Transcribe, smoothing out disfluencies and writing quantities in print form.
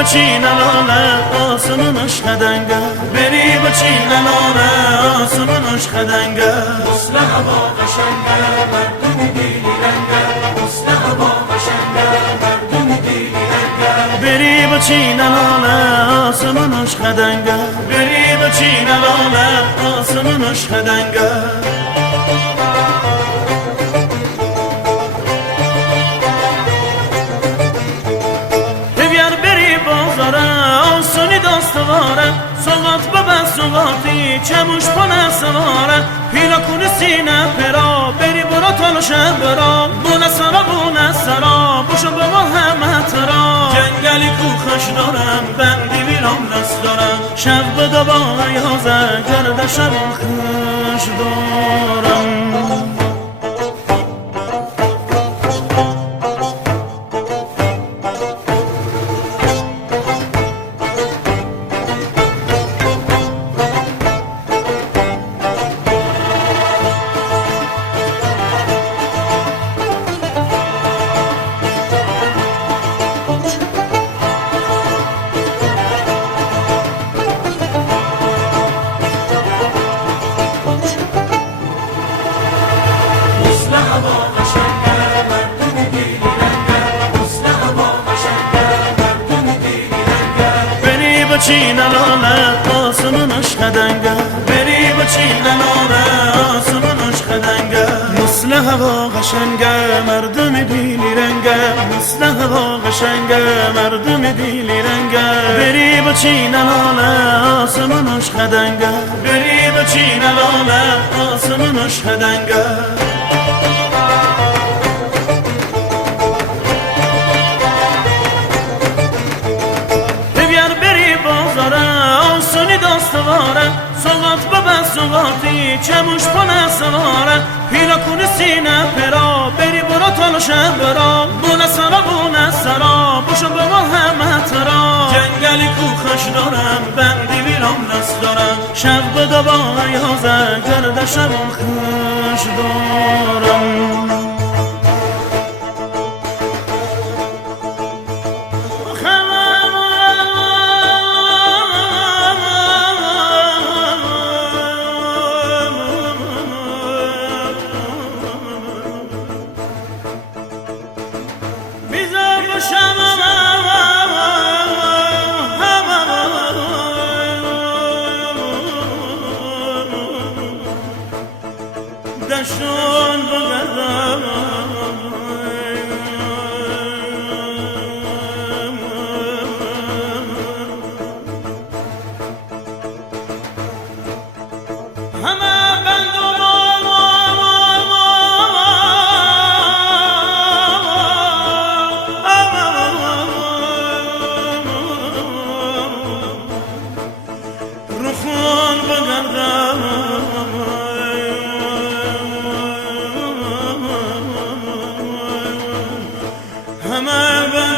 بچین الانه آسمونش خدنگه بری بچین الانه آسمونش خدنگه مثل هوا قشنگه مردم دیلی رنگه مثل هوا قشنگه مردم دیلی رنگه بری بچین الانه آسمونش خدنگه بری بچین الانه آسمونش خدنگه سوات بابا سواتی چموش پنه سواره پیلا کنی سینه پرا بری برا تالوشه برا بونه سرا بوشو بابا همه ترا جنگلی کو خوش دارم بندی ویرام نست دارم شب به دبا یازه گرده شبم خوش دارم بچین الانه آسمونش خدنگه بری بچین الانه آسمونش خدنگه مثل هوا قشنگه مردم دیلی رنگه مثل هوا قشنگه مردم دیلی رنگه بری بچین الانه آسمونش خدنگه بری بچین الانه آسمونش خدنگه سوات بابا سواتی چموش پنه سواره پیلا کنی سینه پرا بری برا تالوشه برا بونه سرا بوشو بابا همه ترا جنگلی کو خوش دارم بندی ویرام نست دارم شب به دبا یازه گرده شبم خوش دارم دشتون بگردم همه بندم رخون بگردم همه